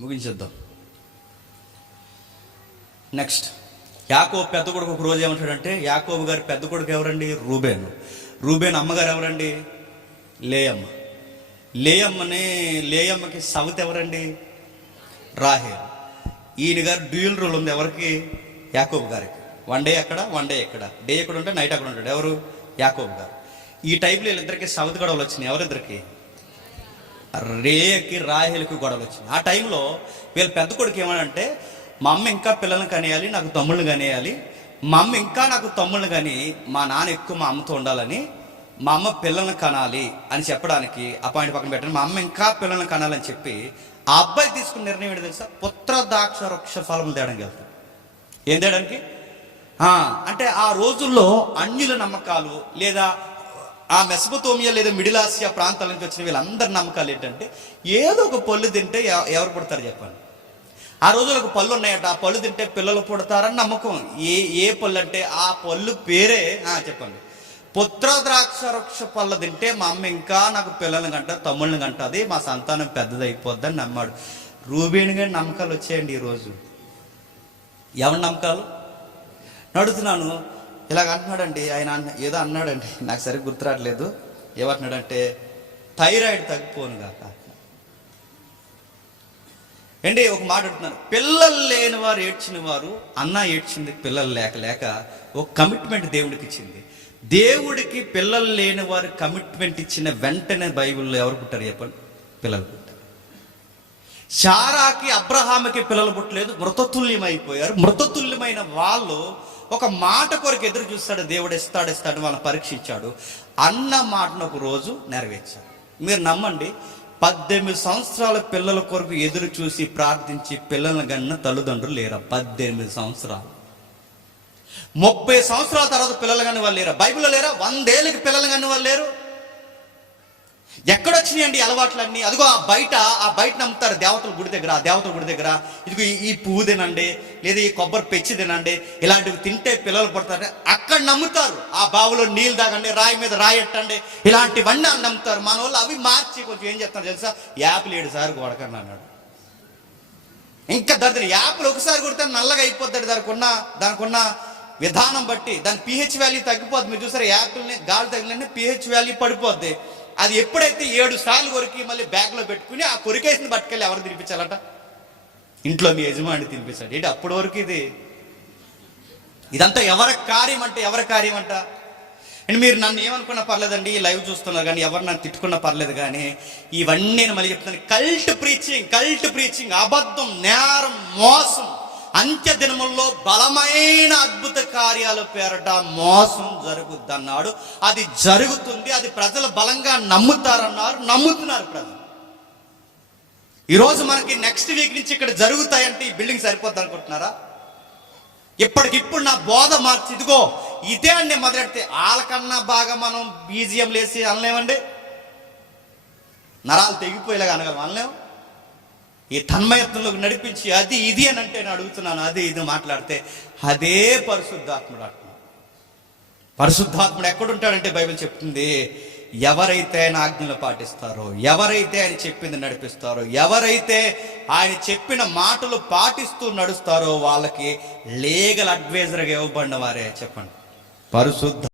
ముగించేద్దాం. Next యాకోబు పెద్ద కొడుకు ఒక రోజు ఏమంటాడంటే, యాకోబు గారి పెద్ద కొడుకు ఎవరండి? రూబేను. రూబేను అమ్మగారు ఎవరండి? లేయమ్మ. లేయమ్మకి సవతి ఎవరండి? రాహేలు. ఈయన గారు డ్యూయల్ రూల్ ఉంది ఎవరికి? యాకోబు గారికి. వన్ డే ఎక్కడ, వన్ డే ఎక్కడ, డే ఎక్కడ ఉంటే నైట్ అక్కడ ఉంటాడు. ఎవరు? యాకోబు గారు. ఈ టైంలో వీళ్ళిద్దరికి సవతి గొడవలు వచ్చినాయి. ఎవరిద్దరికి? రేకి రాహేలుకి గొడవలు వచ్చినాయి. ఆ టైంలో వీళ్ళ పెద్ద కొడుకు ఏమనంటే, మా అమ్మ ఇంకా పిల్లల్ని కనేయాలి, నాకు తమ్ముళ్ళని కనేయాలి, మా అమ్మ ఇంకా నాకు తమ్ముళ్ళని కానీ మా నాన్న ఎక్కువ మా అమ్మతో ఉండాలని, మా అమ్మ పిల్లల్ని కనాలి అని చెప్పడానికి ఆ పాయింట్ పక్కన పెట్టండి. మా అమ్మ ఇంకా పిల్లల్ని కనాలని చెప్పి ఆ అబ్బాయి తీసుకున్న నిర్ణయం ఏంటి తెలుసా? పుత్ర ద్రాక్ష వృక్ష ఫలం తేడానికి వెళ్తాడు. ఏం తేడానికి అంటే ఆ రోజుల్లో అన్యుల నమ్మకాలు, లేదా ఆ మెసపొతోమియా లేదా మిడిల్ ఆసియా ప్రాంతాల నుంచి వచ్చిన వీళ్ళందరి నమ్మకాలు ఏంటంటే, ఏదో ఒక పళ్ళు తింటే ఎవరు పుడతారు చెప్పండి. ఆ రోజుల్లో ఒక పళ్ళు ఉన్నాయట, ఆ పళ్ళు తింటే పిల్లలు పుడతారని నమ్మకం. ఏ పళ్ళు అంటే ఆ పళ్ళు పేరే చెప్పండి, పుత్ర ద్రాక్ష వృక్ష పళ్ళు తింటే మా అమ్మ ఇంకా నాకు పిల్లల్ని కంట తమ్ముళ్ళని కంటది, మా సంతానం పెద్దదైపోద్దని నమ్మాడు. రూబేణు గారి నమ్మకాలు వచ్చాయండి ఈరోజు. ఎవరి నమ్మకాలు నడుతున్నాను ఇలాగ అంటున్నాడండి ఆయన. ఏదో అన్నాడండి, నాకు సరిగ్గా గుర్తురాట్లేదు. ఏమంటున్నాడంటే, థైరాయిడ్ తగ్గిపోను కాక ఏంటి ఒక మాట అంటున్నారు. పిల్లలు లేని వారు ఏడ్చిన వారు అన్న ఏడ్చింది పిల్లలు లేక ఒక కమిట్మెంట్ దేవుడికి ఇచ్చింది. దేవుడికి పిల్లలు లేని వారు కమిట్మెంట్ ఇచ్చిన వెంటనే బైబిల్లో ఎవరు పుట్టారు చెప్పండి? పిల్లలు పుట్టారు. శారాకి అబ్రహాముకి పిల్లలు పుట్టలేదు, మృతతుల్యమైపోయారు. మృతతుల్యమైన వాళ్ళు ఒక మాట కొరకు ఎదురు చూస్తాడు, దేవుడు ఇస్తాడు వాళ్ళని పరీక్షించాడు. అన్న మాటను ఒక రోజు నెరవేర్చాడు. మీరు నమ్మండి, 18 సంవత్సరాల పిల్లల కొరకు ఎదురు చూసి ప్రార్థించి పిల్లలను కన్నా తల్లిదండ్రులు లేరా? 18 సంవత్సరాలు. 30 సంవత్సరాల తర్వాత పిల్లలు కానీ వాళ్ళు లేరా? బైబిల్లో లేరా? 100 ఏళ్ళకి పిల్లలు కానీ వాళ్ళు లేరు. ఎక్కడొచ్చినాయండి అలవాట్లన్నీ? అదిగో ఆ బయట నమ్ముతారు దేవతల గుడి దగ్గర. ఆ దేవతల గుడి దగ్గర ఇదిగో ఈ పువ్వు తినండి, లేదా ఈ కొబ్బరి పెచ్చి తినండి, ఇలాంటివి తింటే పిల్లలు పడతారు అక్కడ నమ్ముతారు. ఆ బావులో నీళ్ళు తాగండి, రాయి మీద రాయి ఎట్టండి, ఇలాంటివన్నీ నమ్ముతారు. మన వాళ్ళు అవి మార్చి కొంచెం ఏం చేస్తారు తెలుసా? యాపిల్ 7 సార్లు కొడకండి అన్నాడు. ఇంకా దరిద్ర యాపిల్ ఒకసారి కొడితే నల్లగా అయిపోతాడు. దానికి ఉన్న విధానం బట్టి దాని pH వాల్యూ తగ్గిపోద్ది. మీరు చూసారు, యాపిల్ని గాలి తగిలిన pH వాల్యూ పడిపోద్ది. అది ఎప్పుడైతే 7 సార్లు కొరికి మళ్ళీ బ్యాగ్లో పెట్టుకుని ఆ కొరికేసిన పట్టుకెళ్ళి ఎవరు తినిపించాలట? ఇంట్లో మీ యజమాని తినిపించాడు. ఏంటి అప్పటి వరకు ఇదంతా ఎవరి కార్యం అంట? అండ్ మీరు నన్ను ఏమనుకున్నా పర్లేదండి, ఈ లైవ్ చూస్తున్నారు కానీ, ఎవరు నన్ను తిట్టుకున్నా పర్లేదు కానీ, ఇవన్నీ నేను మళ్ళీ చెప్తాను. కల్ట్ ప్రీచింగ్, అబద్ధం, నేరం, మోసం, అంత్య దినముల్లో బలమైన అద్భుత కార్యాల పేరట మోసం జరుగుద్ది అన్నాడు. అది జరుగుతుంది. అది ప్రజలు బలంగా నమ్ముతారన్నారు, నమ్ముతున్నారు ప్రజలు. ఈరోజు మనకి నెక్స్ట్ వీక్ నుంచి ఇక్కడ జరుగుతాయంటే ఈ బిల్డింగ్ సరిపోద్ది అనుకుంటున్నారా? ఇప్పటికిప్పుడు నా బోధ మార్చి ఇదిగో ఇదే అండి మొదలెడితే వాళ్ళకన్నా బాగా మనం బీజిఎం లేసి అనలేమండి. నరాలు తెగిపోయేలాగా అనగలం, అనలేము. ఈ తన్మయత్వంలోకి నడిపించి అది ఇది అని అంటే నేను అడుగుతున్నాను, అది ఇది మాట్లాడితే అదే పరిశుద్ధాత్ముడు ఎక్కడుంటాడంటే బైబిల్ చెప్తుంది, ఎవరైతే ఆయన ఆజ్ఞలు పాటిస్తారో, ఎవరైతే ఆయన చెప్పింది నడిపిస్తారో, ఎవరైతే ఆయన చెప్పిన మాటలు పాటిస్తూ నడుస్తారో వాళ్ళకి లీగల్ అడ్వైజర్గా ఇవ్వబడిన వారే చెప్పండి పరిశుద్ధ